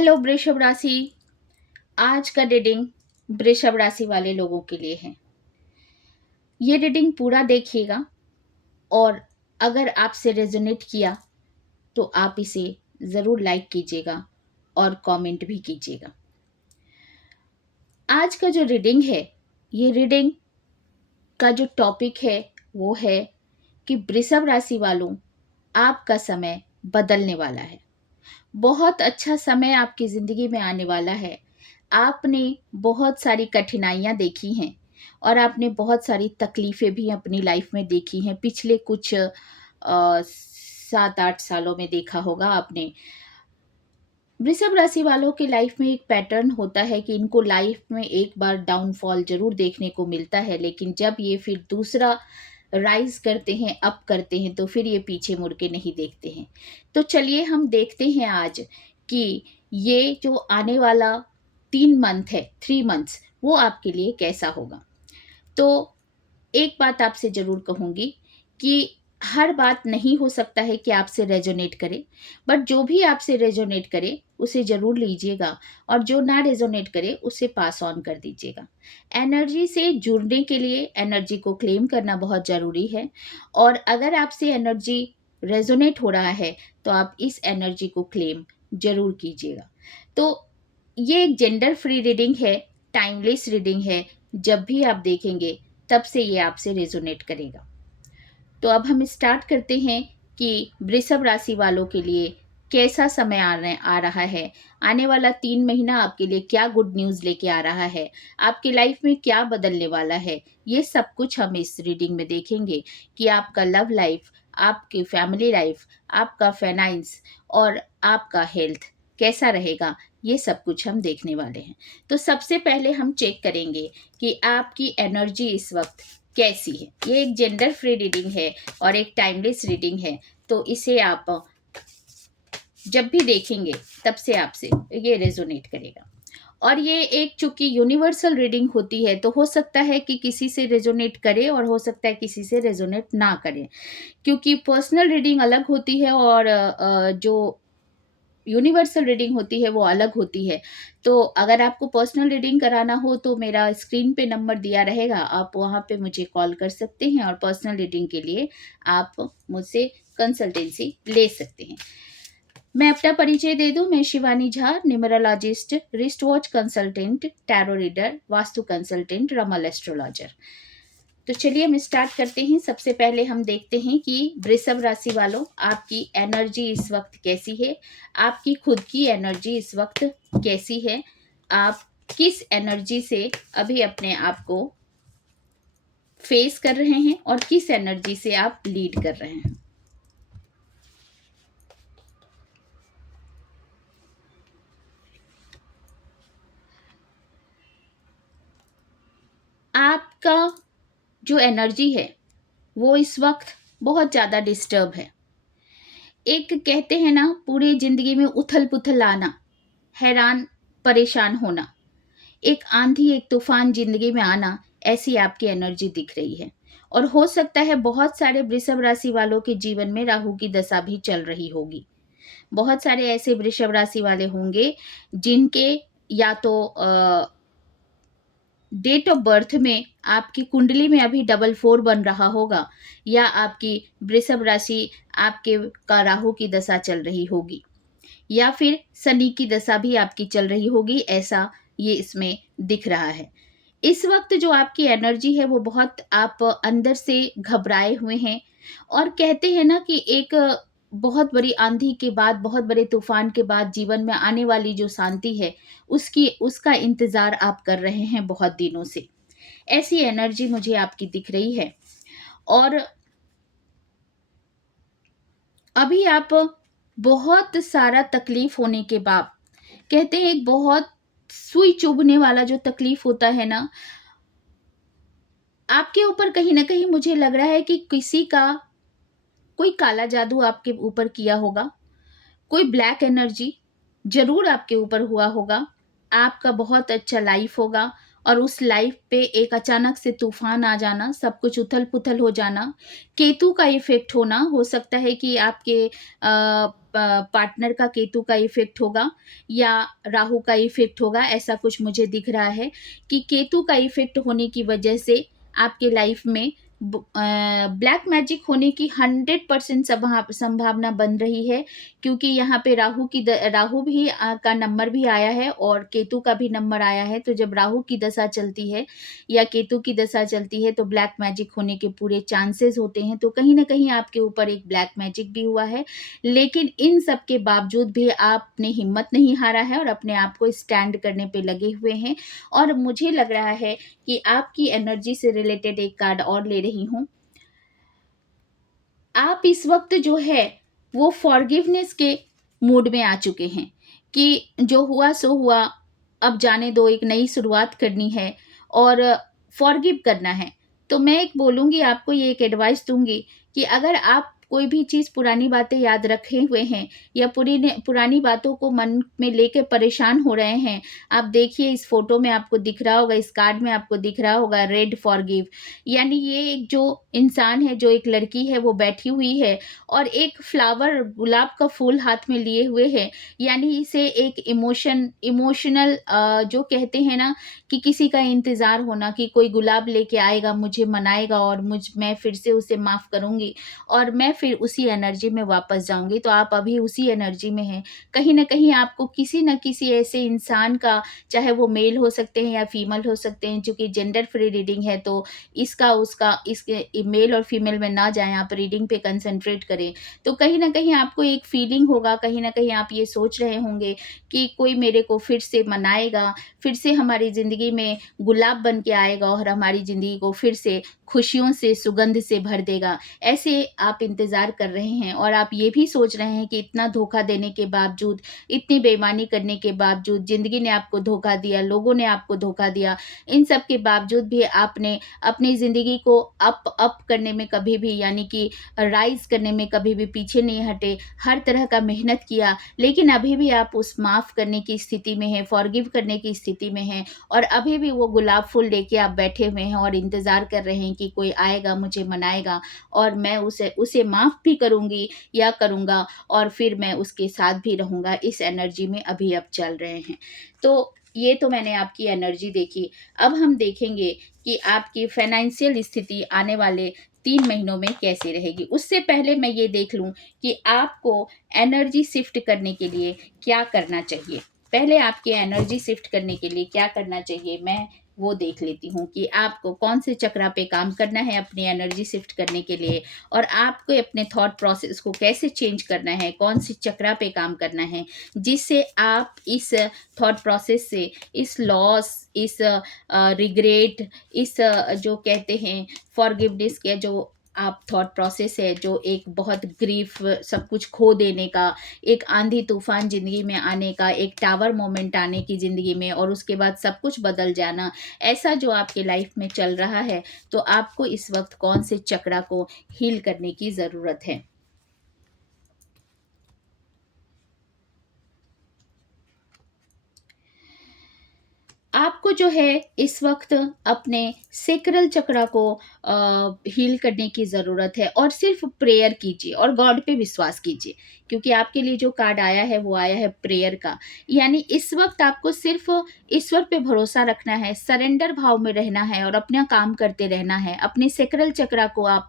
Hello वृषभ राशि। आज का रीडिंग वृषभ राशि वाले लोगों के लिए है। ये रीडिंग पूरा देखिएगा और अगर आपसे रेजोनेट किया तो आप इसे ज़रूर लाइक कीजिएगा और कमेंट भी कीजिएगा। आज का जो रीडिंग है, ये रीडिंग का जो टॉपिक है वो है कि वृषभ राशि वालों, आपका समय बदलने वाला है। बहुत अच्छा समय आपकी ज़िंदगी में आने वाला है। आपने बहुत सारी कठिनाइयाँ देखी हैं और आपने बहुत सारी तकलीफ़ें भी अपनी लाइफ में देखी हैं। पिछले कुछ 7-8 सालों में देखा होगा आपने। वृषभ राशि वालों की लाइफ में एक पैटर्न होता है कि इनको लाइफ में एक बार डाउनफॉल ज़रूर देखने को मिलता है, लेकिन जब ये फिर दूसरा राइज करते हैं, अप करते हैं, तो फिर ये पीछे मुड़ के नहीं देखते हैं। तो चलिए हम देखते हैं आज कि ये जो आने वाला 3 मंथ है, 3 मंथ्स, वो आपके लिए कैसा होगा। तो एक बात आपसे ज़रूर कहूँगी कि हर बात नहीं हो सकता है कि आपसे रेजोनेट करे, बट जो भी आपसे रेजोनेट करे उसे ज़रूर लीजिएगा और जो ना रेजोनेट करे उसे पास ऑन कर दीजिएगा। एनर्जी से जुड़ने के लिए एनर्जी को क्लेम करना बहुत ज़रूरी है और अगर आपसे एनर्जी रेजोनेट हो रहा है तो आप इस एनर्जी को क्लेम ज़रूर कीजिएगा। तो ये एक जेंडर फ्री रीडिंग है, टाइमलेस रीडिंग है। जब भी आप देखेंगे तब से ये आपसे रेजोनेट करेगा। तो अब हम स्टार्ट करते हैं कि वृषभ राशि वालों के लिए कैसा समय आ रहा है। आने वाला 3 महीना आपके लिए क्या गुड न्यूज़ लेके आ रहा है, आपकी लाइफ में क्या बदलने वाला है, ये सब कुछ हम इस रीडिंग में देखेंगे कि आपका लव लाइफ, आपकी फैमिली लाइफ, आपका फाइनेंस और आपका हेल्थ कैसा रहेगा। ये सब कुछ हम देखने वाले हैं। तो सबसे पहले हम चेक करेंगे कि आपकी एनर्जी इस वक्त कैसी है। ये एक जेंडर फ्री रीडिंग है और एक टाइमलेस रीडिंग है, तो इसे आप जब भी देखेंगे तब से आपसे ये रेजोनेट करेगा। और ये एक चूंकि यूनिवर्सल रीडिंग होती है, तो हो सकता है कि किसी से रेजोनेट करे और हो सकता है किसी से रेजोनेट ना करे, क्योंकि पर्सनल रीडिंग अलग होती है और जो यूनिवर्सल रीडिंग होती है वो अलग होती है। तो अगर आपको पर्सनल रीडिंग कराना हो तो मेरा स्क्रीन पे नंबर दिया रहेगा, आप वहाँ पे मुझे कॉल कर सकते हैं और पर्सनल रीडिंग के लिए आप मुझसे कंसल्टेंसी ले सकते हैं। मैं अपना परिचय दे दूं, मैं Shivani Jha, numerologist, wrist watch consultant, tarot reader, vastu consultant, रमल एस्ट्रोलॉजर। तो चलिए हम स्टार्ट करते हैं। सबसे पहले हम देखते हैं कि वृषभ राशि वालों, आपकी एनर्जी इस वक्त कैसी है। आपकी खुद की एनर्जी इस वक्त कैसी है। आप किस एनर्जी से अभी अपने आप को फेस कर रहे हैं और किस एनर्जी से आप लीड कर रहे हैं। आपका जो एनर्जी है वो इस वक्त बहुत ज़्यादा डिस्टर्ब है। एक कहते हैं ना, पूरी ज़िंदगी में उथल-पुथल आना, हैरान परेशान होना, एक आंधी, एक तूफान ज़िंदगी में आना, ऐसी आपकी एनर्जी दिख रही है। और हो सकता है बहुत सारे वृषभ राशि वालों के जीवन में राहु की दशा भी चल रही होगी। बहुत सारे ऐसे वृषभ राशि वाले होंगे जिनके या तो डेट ऑफ बर्थ में आपकी कुंडली में अभी 44 बन रहा होगा, या आपकी वृषभ राशि आपके का राहु की दशा चल रही होगी, या फिर शनि की दशा भी आपकी चल रही होगी। ऐसा ये इसमें दिख रहा है। इस वक्त जो आपकी एनर्जी है वो बहुत आप अंदर से घबराए हुए हैं और कहते हैं ना कि एक बहुत बड़ी आंधी के बाद, बहुत बड़े तूफान के बाद जीवन में आने वाली जो शांति है, उसका इंतज़ार आप कर रहे हैं बहुत दिनों से। ऐसी एनर्जी मुझे आपकी दिख रही है। और अभी आप बहुत सारा तकलीफ होने के बाद, कहते हैं एक बहुत सुई चुभने वाला जो तकलीफ होता है ना, आपके ऊपर कहीं न कहीं मुझे लग रहा है कि किसी का कोई काला जादू आपके ऊपर किया होगा। कोई ब्लैक एनर्जी ज़रूर आपके ऊपर हुआ होगा। आपका बहुत अच्छा लाइफ होगा और उस लाइफ पे एक अचानक से तूफान आ जाना, सब कुछ उथल-पुथल हो जाना, केतु का इफ़ेक्ट होना, हो सकता है कि आपके पार्टनर का केतु का इफ़ेक्ट होगा या राहु का इफ़ेक्ट होगा, ऐसा कुछ मुझे दिख रहा है कि केतु का इफ़ेक्ट होने की वजह से आपके लाइफ में ब्लैक मैजिक होने की 100% संभावना बन रही है, क्योंकि यहाँ पे राहु भी का नंबर भी आया है और केतु का भी नंबर आया है। तो जब राहु की दशा चलती है या केतु की दशा चलती है तो ब्लैक मैजिक होने के पूरे चांसेस होते हैं। तो कहीं न कहीं आपके ऊपर एक ब्लैक मैजिक भी हुआ है। लेकिन इन सब के बावजूद भी आपने हिम्मत नहीं हारा है और अपने आप को स्टैंड करने पे लगे हुए हैं। और मुझे लग रहा है कि आपकी एनर्जी से रिलेटेड एक कार्ड और ले रही हूँ। आप इस वक़्त जो है वो फॉरगिवनेस के मूड में आ चुके हैं कि जो हुआ सो हुआ, अब जाने दो, एक नई शुरुआत करनी है और फॉरगिव करना है। तो मैं एक बोलूँगी आपको, ये एक एडवाइस दूँगी कि अगर आप कोई भी चीज़ पुरानी बातें याद रखे हुए हैं या पुरानी बातों को मन में लेके परेशान हो रहे हैं, आप देखिए इस फ़ोटो में आपको दिख रहा होगा, इस कार्ड में आपको दिख रहा होगा रेड फॉरगिव। यानी ये एक जो इंसान है, जो एक लड़की है वो बैठी हुई है और एक फ्लावर गुलाब का फूल हाथ में लिए हुए है। यानी इसे एक इमोशनल जो कहते हैं ना कि किसी का इंतज़ार होना कि कोई गुलाब लेके आएगा, मुझे मनाएगा और मैं फिर से उसे माफ़ करूँगी और मैं फिर उसी एनर्जी में वापस जाऊँगी। तो आप अभी उसी एनर्जी में हैं। कहीं न कहीं आपको किसी न किसी ऐसे इंसान का, चाहे वो मेल हो सकते हैं या फीमेल हो सकते हैं, चूँकि जेंडर फ्री रीडिंग है तो इसके मेल और फीमेल में ना जाएँ, आप रीडिंग पे कंसंट्रेट करें। तो कहीं न कहीं आपको एक फीलिंग होगा, कहीं न कहीं आप ये सोच रहे होंगे कि कोई मेरे को फिर से मनाएगा, फिर से हमारी ज़िंदगी में गुलाब बन के आएगा और हमारी ज़िंदगी को फिर से खुशियों से, सुगंध से भर देगा। ऐसे आप इंतज़ार कर रहे हैं और आप ये भी सोच रहे हैं कि इतना धोखा देने के बावजूद, इतनी बेईमानी करने के बावजूद, ज़िंदगी ने आपको धोखा दिया, लोगों ने आपको धोखा दिया, इन सब के बावजूद भी आपने अपनी ज़िंदगी को अप करने में कभी भी, यानी कि राइज़ करने में कभी भी पीछे नहीं हटे, हर तरह का मेहनत किया, लेकिन अभी भी आप उस माफ़ करने की स्थिति में हैं, फ़ॉरगिव करने की स्थिति में हैं और अभी भी वो गुलाब फूल लेके आप बैठे हुए हैं और इंतज़ार कर रहे हैं कि कोई आएगा, मुझे मनाएगा और मैं उसे माफ़ भी करूँगी या करूँगा और फिर मैं उसके साथ भी रहूँगा। इस एनर्जी में अभी आप चल रहे हैं। तो ये तो मैंने आपकी एनर्जी देखी। अब हम देखेंगे कि आपकी फाइनेंशियल स्थिति आने वाले 3 महीनों में कैसी रहेगी। उससे पहले मैं ये देख लूँ कि आपको एनर्जी शिफ्ट करने के लिए क्या करना चाहिए। पहले आपकी एनर्जी शिफ्ट करने के लिए क्या करना चाहिए, मैं वो देख लेती हूँ कि आपको कौन से चक्रा पे काम करना है अपनी एनर्जी शिफ्ट करने के लिए और आपको अपने थॉट प्रोसेस को कैसे चेंज करना है, कौन सी चक्रा पे काम करना है, जिससे आप इस थॉट प्रोसेस से, इस लॉस, इस रिग्रेट, इस जो कहते हैं फॉरगिवनेस के जो आप थॉट प्रोसेस है, जो एक बहुत ग्रीफ, सब कुछ खो देने का, एक आंधी तूफान ज़िंदगी में आने का, एक टावर मोमेंट आने की ज़िंदगी में और उसके बाद सब कुछ बदल जाना, ऐसा जो आपके लाइफ में चल रहा है, तो आपको इस वक़्त कौन से चक्रा को हील करने की ज़रूरत है। आपको जो है इस वक़्त अपने सैक्रल चक्रा को हील करने की ज़रूरत है और सिर्फ़ प्रेयर कीजिए और गॉड पे विश्वास कीजिए, क्योंकि आपके लिए जो कार्ड आया है वो आया है प्रेयर का। यानी इस वक़्त आपको सिर्फ़ ईश्वर पे भरोसा रखना है, सरेंडर भाव में रहना है और अपना काम करते रहना है। अपने सैक्रल चक्रा को आप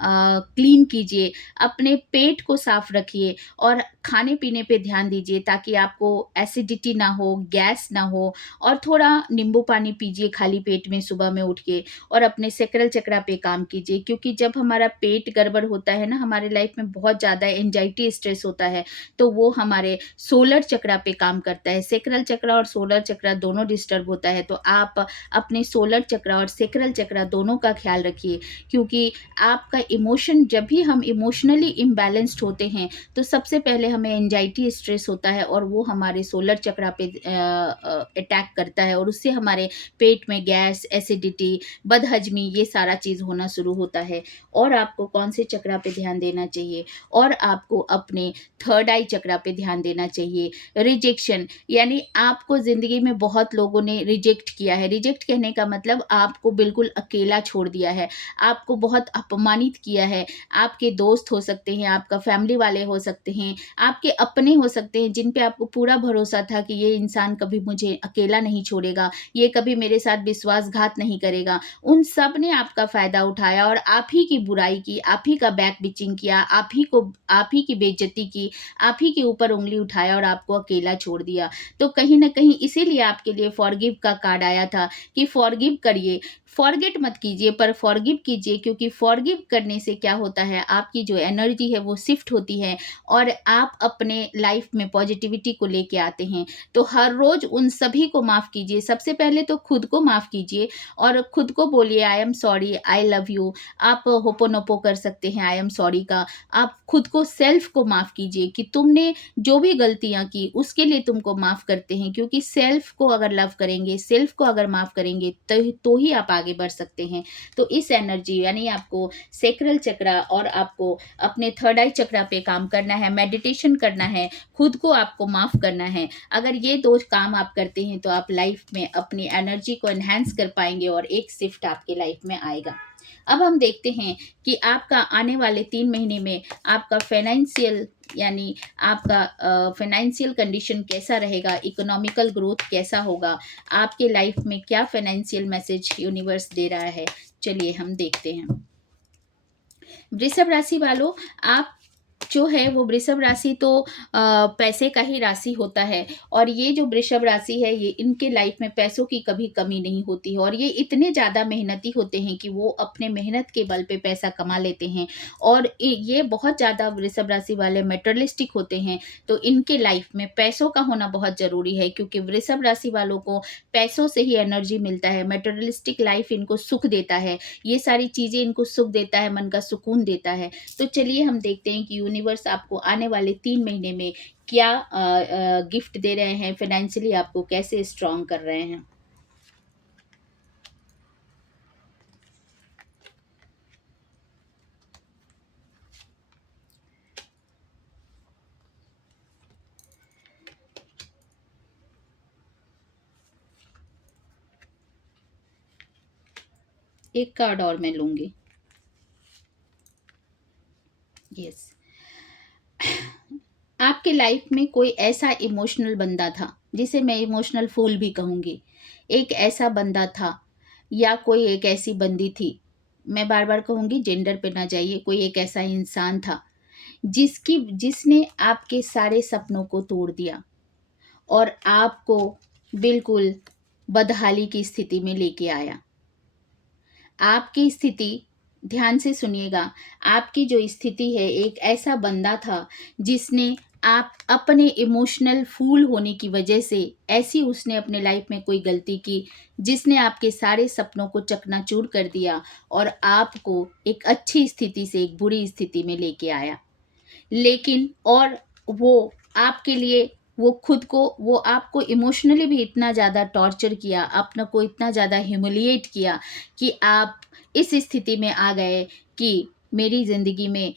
क्लीन कीजिए, अपने पेट को साफ़ रखिए और खाने-पीने पे ध्यान दीजिए ताकि आपको एसिडिटी ना हो, गैस ना हो और थोड़ा नींबू पानी पीजिए खाली पेट में सुबह में उठ के और अपने सैक्रल चक्रा पे काम कीजिए, क्योंकि जब हमारा पेट गड़बड़ होता है ना, हमारे लाइफ में बहुत ज़्यादा एंजाइटी स्ट्रेस होता है, तो वो हमारे सोलर चक्रा पे काम करता है। सैक्रल चक्रा और सोलर चक्रा दोनों डिस्टर्ब होता है, तो आप अपने सोलर चक्रा और सैक्रल चक्रा दोनों का ख्याल रखिए, क्योंकि आपका इमोशन, जब भी हम इमोशनली इम्बैलेंस्ड होते हैं तो सबसे पहले हमें एंजाइटी स्ट्रेस होता है और वो हमारे सोलर चक्रा पे अटैक करता है और उससे हमारे पेट में गैस, एसिडिटी, बदहज़मी ये सारा चीज़ होना शुरू होता है। और आपको कौन से चक्रा पे ध्यान देना चाहिए, और आपको अपने थर्ड आई चक्रा पे ध्यान देना चाहिए। रिजेक्शन यानी आपको ज़िंदगी में बहुत लोगों ने रिजेक्ट किया है। रिजेक्ट कहने का मतलब आपको बिल्कुल अकेला छोड़ दिया है, आपको बहुत अपमानित किया है। आपके दोस्त हो सकते हैं, आपका फैमिली वाले हो सकते हैं, आपके अपने हो सकते हैं जिन पे आपको पूरा भरोसा था कि ये इंसान कभी मुझे अकेला नहीं छोड़ेगा, ये कभी मेरे साथ विश्वासघात नहीं करेगा। उन सब ने आपका फ़ायदा उठाया और आप ही की बुराई की, आप ही का बैक बिचिंग किया, आप ही की बेइज़्ज़ती की, आप ही के ऊपर उँगली उठाया और आपको अकेला छोड़ दिया। तो कहीं न कहीं इसीलिए आपके लिए फ़ॉरगिव का कार्ड आया था कि फ़ॉरगिव करिए, फ़ॉरगेट मत कीजिए पर फ़ॉरगिव कीजिए, क्योंकि फ़ॉरगिव करने से क्या होता है, आपकी जो एनर्जी है वो शिफ्ट होती है और आप अपने लाइफ़ में पॉज़िटिविटी को लेके आते हैं। तो हर रोज़ उन सभी को माफ़ कीजिए। सबसे पहले तो खुद को माफ़ कीजिए और खुद को बोलिए I am sorry, I love you. आप होपोनोपो कर सकते हैं आई एम सॉरी का। आप खुद को सेल्फ को माफ़ कीजिए कि तुमने जो भी गलतियाँ की उसके लिए तुमको माफ़ करते हैं, क्योंकि सेल्फ को अगर लव करेंगे, सेल्फ को अगर माफ़ करेंगे तो ही आप आगे बढ़ सकते हैं। तो इस एनर्जी यानी आपको सैक्रल चक्रा और आपको अपने थर्ड आई चक्रा पे काम करना है, मेडिटेशन करना है, खुद को आपको माफ़ करना है। अगर ये 2 काम आप करते हैं तो आप लाइफ़ में अपनी एनर्जी को एनहांस कर पाएँगे और एक शिफ्ट आपके लाइफ़ में आएगा। अब हम देखते हैं कि आपका आने वाले 3 महीने में आपका फाइनेंशियल यानी आपका फाइनेंशियल कंडीशन कैसा रहेगा, इकोनॉमिकल ग्रोथ कैसा होगा, आपके लाइफ में क्या फाइनेंशियल मैसेज यूनिवर्स दे रहा है, चलिए हम देखते हैं। वृषभ राशि वालों, आप जो है वो वृषभ राशि तो पैसे का ही राशि होता है और ये जो वृषभ राशि है ये इनके लाइफ में पैसों की कभी कमी नहीं होती है और ये इतने ज़्यादा मेहनती होते हैं कि वो अपने मेहनत के बल पे पैसा कमा लेते हैं और ये बहुत ज़्यादा वृषभ राशि वाले मेटेरियलिस्टिक होते हैं। तो इनके लाइफ में पैसों का होना बहुत ज़रूरी है, क्योंकि वृषभ राशि वालों को पैसों से ही एनर्जी मिलता है। मेटेरियलिस्टिक लाइफ इनको सुख देता है, ये सारी चीज़ें इनको सुख देता है, मन का सुकून देता है। तो चलिए हम देखते हैं कि यूनिवर्स आपको आने वाले 3 महीने में क्या गिफ्ट दे रहे हैं, फाइनेंशियली आपको कैसे स्ट्रॉन्ग कर रहे हैं। एक कार्ड और मैं लूँगी। यस। आपके लाइफ में कोई ऐसा इमोशनल बंदा था, जिसे मैं इमोशनल फूल भी कहूँगी। एक ऐसा बंदा था या कोई एक ऐसी बंदी थी, मैं बार-बार कहूँगी जेंडर पे ना जाइए, कोई एक ऐसा इंसान था, जिसने आपके सारे सपनों को तोड़ दिया और आपको बिल्कुल बदहाली की स्थिति में लेके आया। आपकी स्थिति, ध्यान से सुनिएगा, आपकी जो स्थिति है, एक ऐसा बंदा था जिसने आप अपने इमोशनल फूल होने की वजह से ऐसी उसने अपने लाइफ में कोई गलती की जिसने आपके सारे सपनों को चकनाचूर कर दिया और आपको एक अच्छी स्थिति से एक बुरी स्थिति में लेके आया। लेकिन और वो आपके लिए वो आपको इमोशनली भी इतना ज़्यादा टॉर्चर किया, अपने को इतना ज़्यादा ह्यूमिलिएट किया कि आप इस स्थिति में आ गए कि मेरी ज़िंदगी में,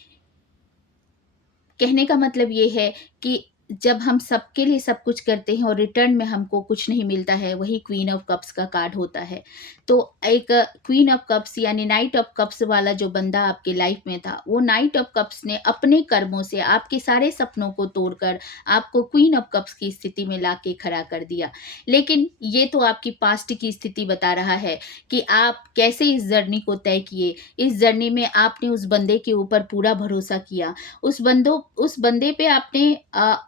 कहने का मतलब ये है कि जब हम सबके लिए सब कुछ करते हैं और रिटर्न में हमको कुछ नहीं मिलता है, वही क्वीन ऑफ कप्स का कार्ड होता है। तो एक क्वीन ऑफ कप्स यानी नाइट ऑफ कप्स वाला जो बंदा आपके लाइफ में था, वो नाइट ऑफ कप्स ने अपने कर्मों से आपके सारे सपनों को तोड़कर आपको क्वीन ऑफ कप्स की स्थिति में लाके खड़ा कर दिया। लेकिन ये तो आपकी पास्ट की स्थिति बता रहा है कि आप कैसे इस जर्नी को तय किए। इस जर्नी में आपने उस बंदे के ऊपर पूरा भरोसा किया। उस बंदे पे आपने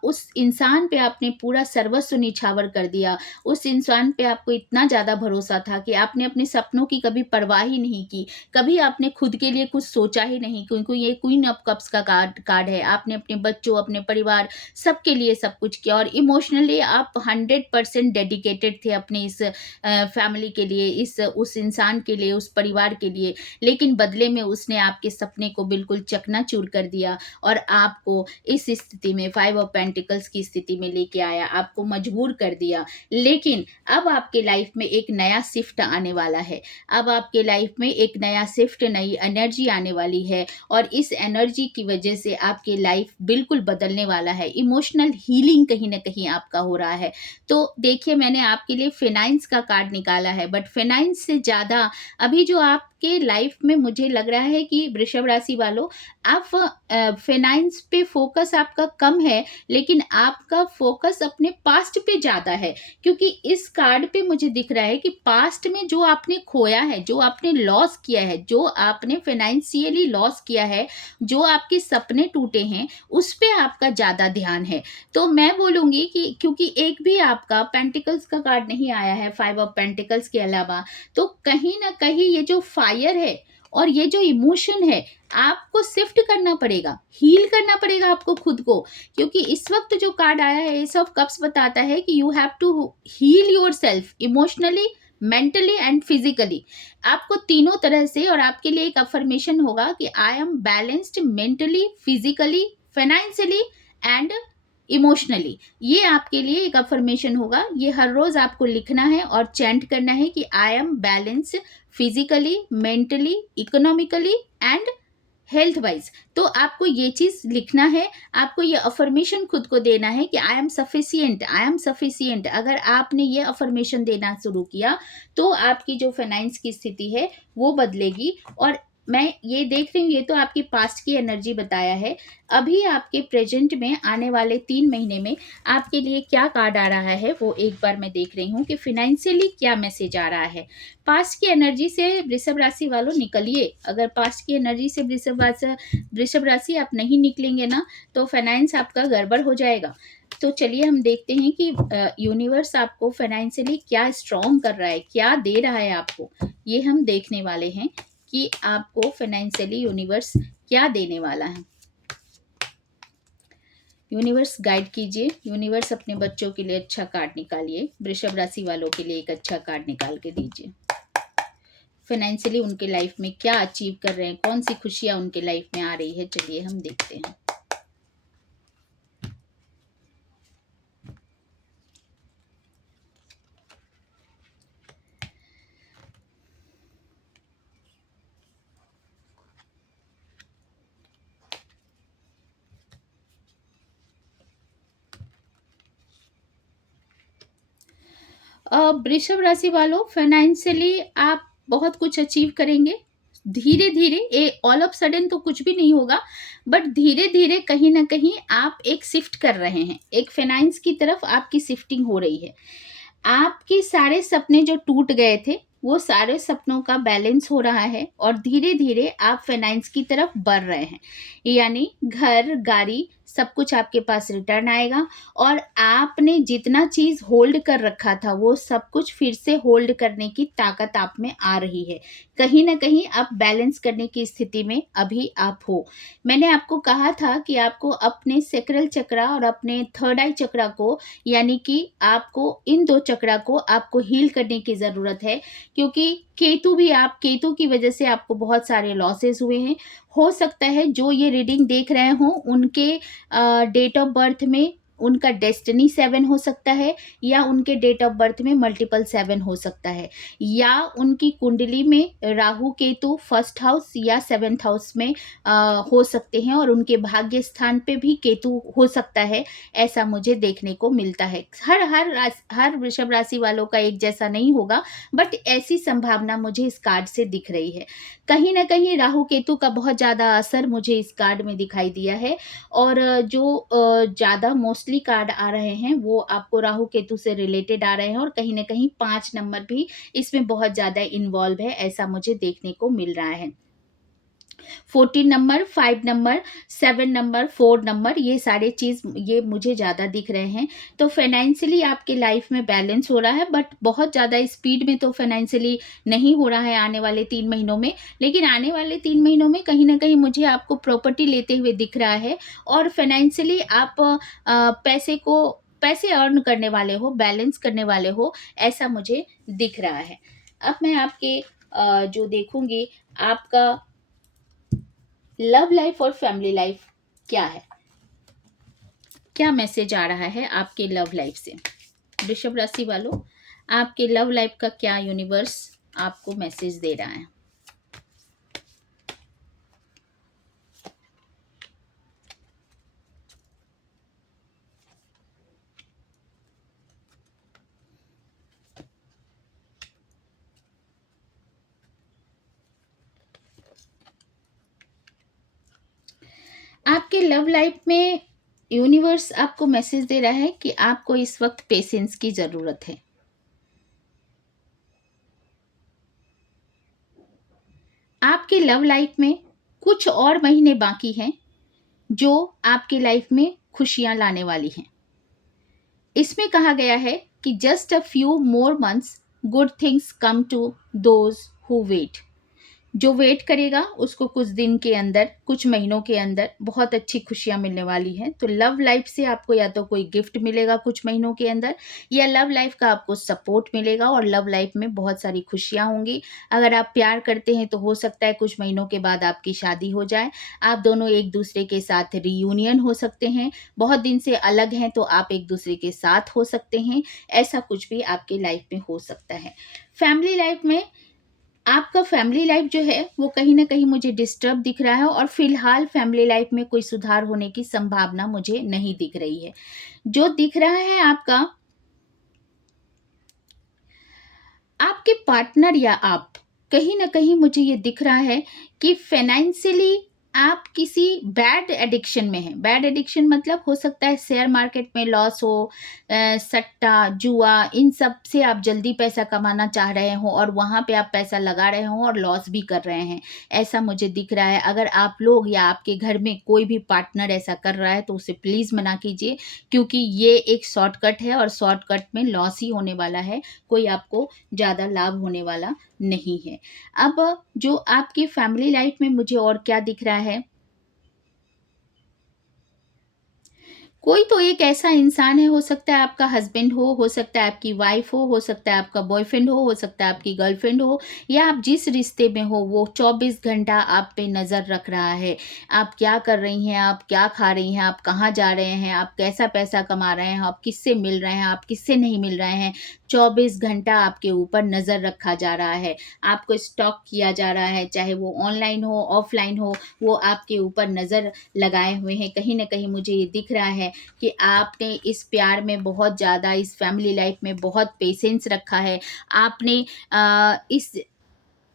उस इंसान पे आपने पूरा सर्वस्व निछावर कर दिया। उस इंसान पे आपको इतना ज़्यादा भरोसा था कि आपने अपने सपनों की कभी परवाह ही नहीं की। कभी आपने खुद के लिए कुछ सोचा ही नहीं, क्योंकि ये क्वीन ऑफ कप्स का कार्ड है। आपने अपने बच्चों, अपने परिवार सबके लिए सब कुछ किया और इमोशनली आप 100% डेडिकेटेड थे अपने इस फैमिली के लिए, उस इंसान के लिए, उस परिवार के लिए। लेकिन बदले में उसने आपके सपने को बिल्कुल चकनाचूर कर दिया और आपको इस स्थिति में 5 ऑफ पेंटिकल पेंटिकल्स की स्थिति में लेके आया, आपको मजबूर कर दिया। लेकिन अब आपके लाइफ में एक नया शिफ्ट आने वाला है। अब आपके लाइफ में एक नया शिफ्ट, नई एनर्जी आने वाली है और इस एनर्जी की वजह से आपकी लाइफ बिल्कुल बदलने वाला है। इमोशनल हीलिंग कहीं न कहीं आपका हो रहा है। तो देखिए, मैंने आपके लिए फाइनेंस का कार्ड निकाला है, बट फाइनेंस से ज़्यादा अभी जो आपके लाइफ में मुझे लग रहा है कि वृषभ राशि वालों, आप फाइनेंस पे फोकस आपका कम है, लेकिन आपका फोकस अपने पास्ट पे ज़्यादा है। क्योंकि इस कार्ड पे मुझे दिख रहा है कि पास्ट में जो आपने खोया है, जो आपने लॉस किया है, जो आपने फाइनेंशियली लॉस किया है, जो आपके सपने टूटे हैं, उस पे आपका ज़्यादा ध्यान है। तो मैं बोलूँगी कि क्योंकि एक भी आपका पेंटिकल्स का कार्ड नहीं आया है, 5 ऑफ पेंटिकल्स के अलावा, तो कहीं न कहीं ये जो फायर है और ये जो इमोशन है, आपको शिफ्ट करना पड़ेगा, हील करना पड़ेगा आपको खुद को। क्योंकि इस वक़्त जो कार्ड आया है, एस ऑफ कप्स बताता है कि you have to heal yourself emotionally, mentally and physically. आपको तीनों तरह से, और आपके लिए एक अफ़र्मेशन होगा कि I am balanced mentally, physically, financially and emotionally. ये आपके लिए एक अफ़र्मेशन होगा। ये हर रोज़ आपको लिखना है और चैंट करना है कि I am balanced physically, mentally, economically and health wise. तो आपको ये चीज़ लिखना है, आपको ये अफर्मेशन खुद को देना है कि I am sufficient, I am sufficient. अगर आपने ये अफर्मेशन देना शुरू किया, तो आपकी जो फाइनेंस की स्थिति है वो बदलेगी। और मैं ये देख रही हूँ, ये तो आपकी पास्ट की एनर्जी बताया है। अभी आपके प्रेजेंट में आने वाले 3 महीने में आपके लिए क्या कार्ड आ रहा है, वो एक बार मैं देख रही हूँ कि फाइनेंशियली क्या मैसेज आ रहा है। पास्ट की एनर्जी से वृषभ राशि वालों निकलिए। अगर पास्ट की एनर्जी से वृषभ राशि आप नहीं निकलेंगे ना, तो फाइनेंस आपका गड़बड़ हो जाएगा। तो चलिए हम देखते हैं कि यूनिवर्स आपको फाइनेंशियली क्या स्ट्रॉन्ग कर रहा है, क्या दे रहा है आपको। ये हम देखने वाले हैं कि आपको फाइनेंशियली यूनिवर्स क्या देने वाला है। यूनिवर्स गाइड कीजिए। यूनिवर्स अपने बच्चों के लिए अच्छा कार्ड निकालिए। वृषभ राशि वालों के लिए एक अच्छा कार्ड निकाल के दीजिए। फाइनेंशियली उनके लाइफ में क्या अचीव कर रहे हैं, कौन सी खुशियां उनके लाइफ में आ रही है, चलिए हम देखते हैं। वृषभ राशि वालों, फाइनेंशियली आप बहुत कुछ अचीव करेंगे। धीरे धीरे, ए ऑल ऑफ सडन तो कुछ भी नहीं होगा, बट धीरे धीरे कहीं ना कहीं आप एक शिफ्ट कर रहे हैं, एक फाइनेंस की तरफ आपकी शिफ्टिंग हो रही है। आपके सारे सपने जो टूट गए थे, वो सारे सपनों का बैलेंस हो रहा है और धीरे धीरे आप फाइनेंस की तरफ बढ़ रहे हैं। यानी घर, गाड़ी, सब कुछ आपके पास रिटर्न आएगा और आपने जितना चीज़ होल्ड कर रखा था, वो सब कुछ फिर से होल्ड करने की ताकत आप में आ रही है। कहीं न कहीं आप बैलेंस करने की स्थिति में अभी आप हो। मैंने आपको कहा था कि आपको अपने सैक्रल चक्रा और अपने थर्ड आई चक्रा को, यानी कि आपको इन 2 चक्रा को आपको हील करने की ज़रूरत है। क्योंकि केतु की वजह से आपको बहुत सारे लॉसेस हुए हैं। हो सकता है जो ये रीडिंग देख रहे हों, उनके डेट ऑफ बर्थ में उनका डेस्टिनी 7 हो सकता है, या उनके डेट ऑफ बर्थ में मल्टीपल 7 हो सकता है, या उनकी कुंडली में राहु केतु फर्स्ट हाउस या 7th हाउस में हो सकते हैं और उनके भाग्य स्थान पे भी केतु हो सकता है। ऐसा मुझे देखने को मिलता है। हर वृषभ राशि वालों का एक जैसा नहीं होगा, बट ऐसी संभावना मुझे इस कार्ड से दिख रही है। कहीं न कहीं राहु केतु का बहुत ज़्यादा असर मुझे इस कार्ड में दिखाई दिया है। और जो ज़्यादा मोस्टली कार्ड आ रहे हैं, वो आपको राहु केतु से रिलेटेड आ रहे हैं और कहीं न कहीं 5 नंबर भी इसमें बहुत ज़्यादा इन्वॉल्व है, ऐसा मुझे देखने को मिल रहा है। 14 नंबर, 5 नंबर, 7 नंबर, 4 नंबर, ये सारे चीज़ ये मुझे ज़्यादा दिख रहे हैं। तो फाइनेंशियली आपके लाइफ में बैलेंस हो रहा है, बट बहुत ज़्यादा स्पीड में तो फाइनेंशियली नहीं हो रहा है आने वाले 3 महीनों में। लेकिन आने वाले 3 महीनों में कहीं न कहीं मुझे आपको प्रॉपर्टी लेते हुए दिख रहा है और फाइनेंशियली आप पैसे अर्न करने वाले हो, बैलेंस करने वाले हो, ऐसा मुझे दिख रहा है। अब मैं आपके जो देखूँगी, आपका लव लाइफ और फैमिली लाइफ क्या है? क्या मैसेज आ रहा है आपके लव लाइफ से? वृषभ राशि वालों, आपके लव लाइफ का क्या यूनिवर्स आपको मैसेज दे रहा है? आपके लव लाइफ में यूनिवर्स आपको मैसेज दे रहा है कि आपको इस वक्त पेशेंस की ज़रूरत है। आपके लव लाइफ में कुछ और महीने बाकी हैं जो आपकी लाइफ में खुशियां लाने वाली हैं। इसमें कहा गया है कि just a few more months good things come to those who wait. जो वेट करेगा उसको कुछ दिन के अंदर, कुछ महीनों के अंदर बहुत अच्छी खुशियां मिलने वाली हैं। तो लव लाइफ से आपको या तो कोई गिफ्ट मिलेगा कुछ महीनों के अंदर, या लव लाइफ का आपको सपोर्ट मिलेगा और लव लाइफ में बहुत सारी खुशियां होंगी। अगर आप प्यार करते हैं तो हो सकता है कुछ महीनों के बाद आपकी शादी हो जाए, आप दोनों एक दूसरे के साथ रियूनियन हो सकते हैं। बहुत दिन से अलग हैं तो आप एक दूसरे के साथ हो सकते हैं। ऐसा कुछ भी आपकी लाइफ में हो सकता है। फैमिली लाइफ में आपका फैमिली लाइफ जो है वो कहीं न कहीं मुझे डिस्टर्ब दिख रहा है और फ़िलहाल फैमिली लाइफ में कोई सुधार होने की संभावना मुझे नहीं दिख रही है। जो दिख रहा है आपके पार्टनर या आप, कहीं न कहीं मुझे ये दिख रहा है कि फ़ाइनेंशियली आप किसी बैड एडिक्शन में हैं। बैड एडिक्शन मतलब हो सकता है शेयर मार्केट में लॉस हो, सट्टा, जुआ, इन सब से आप जल्दी पैसा कमाना चाह रहे हो और वहाँ पे आप पैसा लगा रहे हो और लॉस भी कर रहे हैं। ऐसा मुझे दिख रहा है। अगर आप लोग या आपके घर में कोई भी पार्टनर ऐसा कर रहा है तो उसे प्लीज़ मना कीजिए, क्योंकि ये एक शॉर्टकट है और शॉर्टकट में लॉस ही होने वाला है। कोई आपको ज़्यादा लाभ होने वाला नहीं है। अब जो आपकी फैमिली लाइफ में मुझे और क्या दिख रहा है, कोई तो एक ऐसा इंसान है, हो सकता है आपका हस्बैंड हो सकता है आपकी वाइफ हो सकता है आपका बॉयफ्रेंड हो सकता है आपकी गर्लफ्रेंड हो, या आप जिस रिश्ते में हो वो 24 घंटा आप पे नज़र रख रहा है। आप क्या कर रही हैं, आप क्या खा रही हैं, आप कहाँ जा रहे हैं, आप कैसा पैसा कमा रहे हैं, आप किससे मिल रहे हैं, आप किससे नहीं मिल रहे हैं। 24 घंटा आपके ऊपर नज़र रखा जा रहा है, आपको स्टॉक किया जा रहा है, चाहे वो ऑनलाइन हो, ऑफलाइन हो, वो आपके ऊपर नज़र लगाए हुए हैं। कहीं न कहीं मुझे ये दिख रहा है कि आपने इस प्यार में बहुत ज़्यादा, इस फैमिली लाइफ में बहुत पेशेंस रखा है। आपने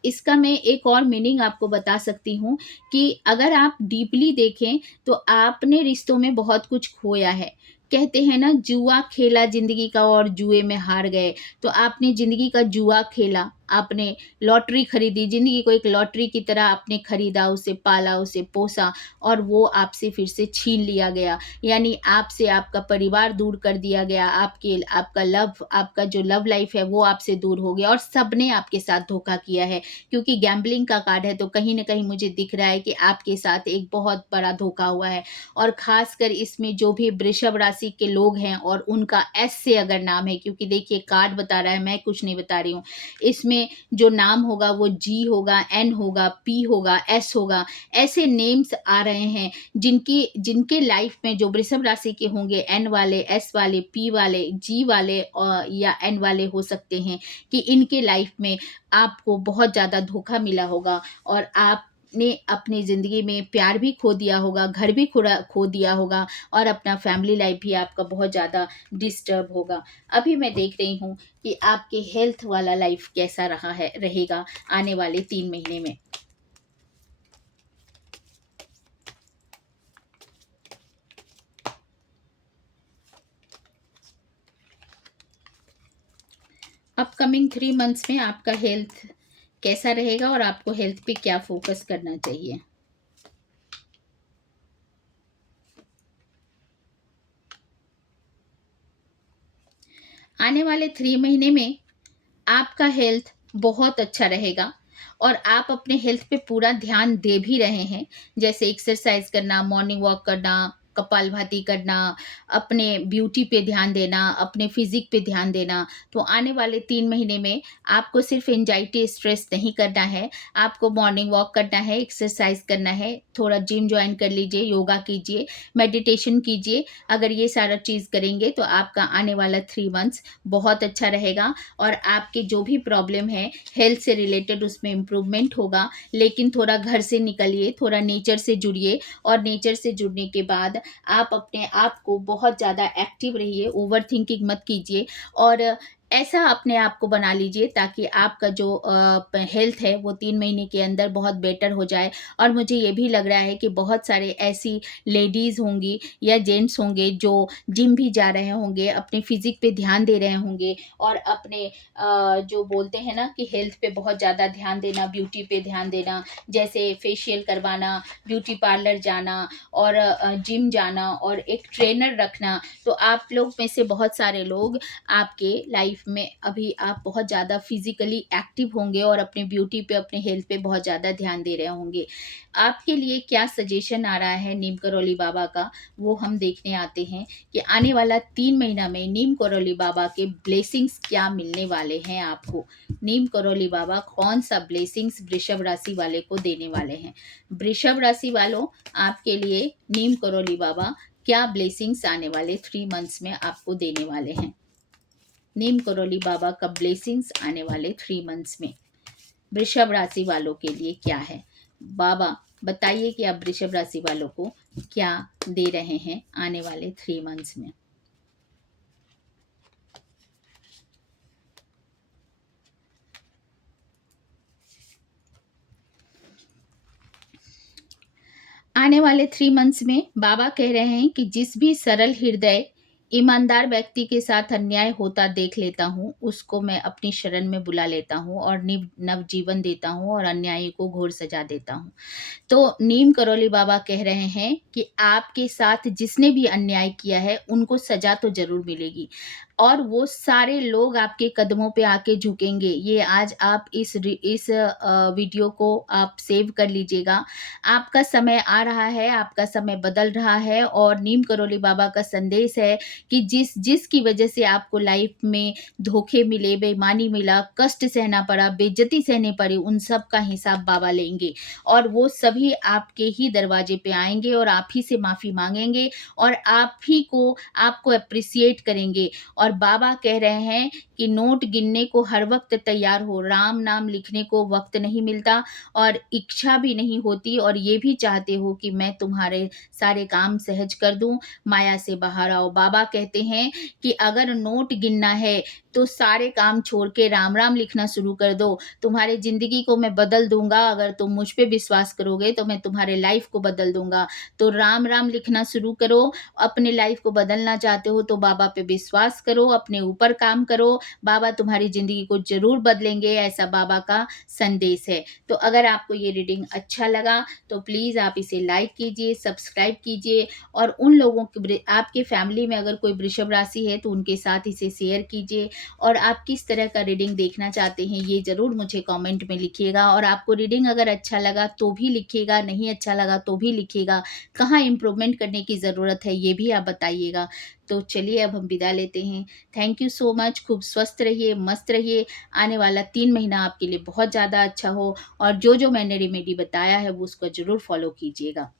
इसका मैं एक और मीनिंग आपको बता सकती हूँ कि अगर आप डीपली देखें तो आपने रिश्तों में बहुत कुछ खोया है। कहते हैं ना, जुआ खेला ज़िंदगी का और जुए में हार गए। तो आपने ज़िंदगी का जुआ खेला, आपने लॉटरी खरीदी, ज़िंदगी को एक लॉटरी की तरह आपने खरीदा, उसे पाला, उसे पोसा और वो आपसे फिर से छीन लिया गया। यानी आपसे आपका परिवार दूर कर दिया गया, आपका जो लव लाइफ़ है वो आपसे दूर हो गया और सबने आपके साथ धोखा किया है। क्योंकि गैम्बलिंग का कार्ड है तो कहीं न कहीं मुझे दिख रहा है कि आपके साथ एक बहुत बड़ा धोखा हुआ है। और ख़ासकर इसमें जो भी वृषभ राशि के लोग हैं और उनका एस से अगर नाम है, क्योंकि देखिए कार्ड बता रहा है, मैं कुछ नहीं बता रही हूँ। इसमें जो नाम होगा वो जी होगा, एन होगा, पी होगा, एस होगा। ऐसे नेम्स आ रहे हैं जिनके लाइफ़ में जो वृषभ राशि के होंगे, एन वाले, एस वाले, पी वाले, जी वाले या एन वाले हो सकते हैं, कि इनके लाइफ़ में आपको बहुत ज़्यादा धोखा मिला होगा और आपने अपनी ज़िंदगी में प्यार भी खो दिया होगा, घर भी खो दिया होगा और अपना फैमिली लाइफ भी आपका बहुत ज़्यादा डिस्टर्ब होगा। अभी मैं देख रही हूँ कि आपके हेल्थ वाला लाइफ कैसा रहेगा आने वाले 3 महीने में। अपकमिंग 3 मंथ्स में आपका हेल्थ कैसा रहेगा और आपको हेल्थ पे क्या फ़ोकस करना चाहिए? आने वाले 3 महीने में आपका हेल्थ बहुत अच्छा रहेगा और आप अपने हेल्थ पे पूरा ध्यान दे भी रहे हैं। जैसे एक्सरसाइज़ करना, मॉर्निंग वॉक करना, कपालभाति करना, अपने ब्यूटी पे ध्यान देना, अपने फिज़िक पे ध्यान देना, तो आने वाले 3 महीने में आपको सिर्फ़ एंग्ज़ायटी, स्ट्रेस नहीं करना है, आपको मॉर्निंग वॉक करना है, एक्सरसाइज़ करना है, थोड़ा जिम जॉइन कर लीजिए, योगा कीजिए, मेडिटेशन कीजिए। अगर ये सारा चीज़ करेंगे तो आपका आने वाला 3 मंथ्स बहुत अच्छा रहेगा और आपके जो भी प्रॉब्लम है हेल्थ से रिलेटेड उसमें इम्प्रूवमेंट होगा। लेकिन थोड़ा घर से निकलिए, थोड़ा नेचर से जुड़िए और नेचर से जुड़ने के बाद आप अपने आप को बहुत ज़्यादा एक्टिव रहिए, ओवरथिंकिंग मत कीजिए और ऐसा अपने आप को बना लीजिए ताकि आपका जो हेल्थ है वो 3 महीने के अंदर बहुत बेटर हो जाए। और मुझे ये भी लग रहा है कि बहुत सारे ऐसी लेडीज़ होंगी या जेंट्स होंगे जो जिम भी जा रहे होंगे, अपने फिज़िक पे ध्यान दे रहे होंगे और अपने जो बोलते हैं ना कि हेल्थ पे बहुत ज़्यादा ध्यान देना, ब्यूटी पे ध्यान देना, जैसे फेशियल करवाना, ब्यूटी पार्लर जाना और जिम जाना और एक ट्रेनर रखना। तो आप लोग में से बहुत सारे लोग आपके लाइफ में अभी आप बहुत ज़्यादा फिज़िकली एक्टिव होंगे और अपने ब्यूटी पे, अपने हेल्थ पे बहुत ज़्यादा ध्यान दे रहे होंगे। आपके लिए क्या सजेशन आ रहा है नीम करौली बाबा का, वो हम देखने आते हैं कि आने वाला 3 महीना में नीम करौली बाबा के ब्लेसिंग्स क्या मिलने वाले हैं आपको। नीम करौली बाबा कौन-सा ब्लेसिंग्स वृषभ राशि वाले को देने वाले हैं। वृषभ राशि वालों, आपके लिए नीम करौली बाबा क्या ब्लेसिंग्स आने वाले 3 मंथ्स में आपको देने वाले हैं। नीम करौली बाबा का ब्लेसिंग्स आने वाले 3 मंथ्स में वृषभ राशि वालों के लिए क्या है। बाबा बताइए कि आप वृषभ राशि वालों को क्या दे रहे हैं आने वाले 3 मंथ्स में। आने वाले 3 मंथ्स में बाबा कह रहे हैं कि जिस भी सरल हृदय, ईमानदार व्यक्ति के साथ अन्याय होता देख लेता हूँ, उसको मैं अपनी शरण में बुला लेता हूँ और नवजीवन देता हूँ और अन्यायी को घोर सजा देता हूँ। तो नीम करौली बाबा कह रहे हैं कि आपके साथ जिसने भी अन्याय किया है, उनको सज़ा तो ज़रूर मिलेगी और वो सारे लोग आपके कदमों पे आके झुकेंगे। ये आज आप इस वीडियो को आप सेव कर लीजिएगा। आपका समय आ रहा है, आपका समय बदल रहा है और नीम करौली बाबा का संदेश है कि जिसकी वजह से आपको लाइफ में धोखे मिले, बेईमानी मिला, कष्ट सहना पड़ा, बेइज्जती सहनी पड़ी, उन सब का हिसाब बाबा लेंगे। और वो सभी आपके ही दरवाजे पे आएँगे और आप ही से माफ़ी माँगेंगे और आप ही को आपको एप्रिशिएट करेंगे। और बाबा कह रहे हैं कि नोट गिनने को हर वक़्त तैयार हो, राम नाम लिखने को वक़्त नहीं मिलता और इच्छा भी नहीं होती और ये भी चाहते हो कि मैं तुम्हारे सारे काम सहज कर दूँ, माया से बाहर आओ। बाबा कहते हैं कि अगर नोट गिनना है, तो सारे काम छोड़ के राम-राम लिखना शुरू कर दो। तुम्हारी ज़िंदगी को मैं बदल दूँगा, अगर तुम मुझ पे विश्वास करोगे तो मैं तुम्हारे लाइफ़ को बदल दूँगा। तो राम-राम लिखना शुरू करो, अपने लाइफ़ को बदलना चाहते हो तो बाबा पे विश्वास करो, अपने ऊपर काम करो, बाबा तुम्हारी ज़िंदगी को ज़रूर बदलेंगे, ऐसा बाबा का संदेश है। तो अगर आपको ये रीडिंग अच्छा लगा तो प्लीज़ आप इसे लाइक कीजिए, सब्सक्राइब कीजिए और उन लोगों के आपके फैमिली में अगर कोई वृषभ राशि है तो उनके साथ इसे शेयर कीजिए और आप किस तरह का रीडिंग देखना चाहते हैं ये ज़रूर मुझे कमेंट में लिखिएगा और आपको रीडिंग अगर अच्छा लगा तो भी लिखिएगा, नहीं अच्छा लगा तो भी लिखिएगा। कहाँ इम्प्रूवमेंट करने की ज़रूरत है ये भी आप बताइएगा। तो चलिए अब हम विदा लेते हैं। Thank you so much. खूब स्वस्थ रहिए, मस्त रहिए। आने वाला 3 महीना आपके लिए बहुत ज़्यादा अच्छा हो और जो मैंने रेमेडी बताया है वो उसको ज़रूर फ़ॉलो कीजिएगा।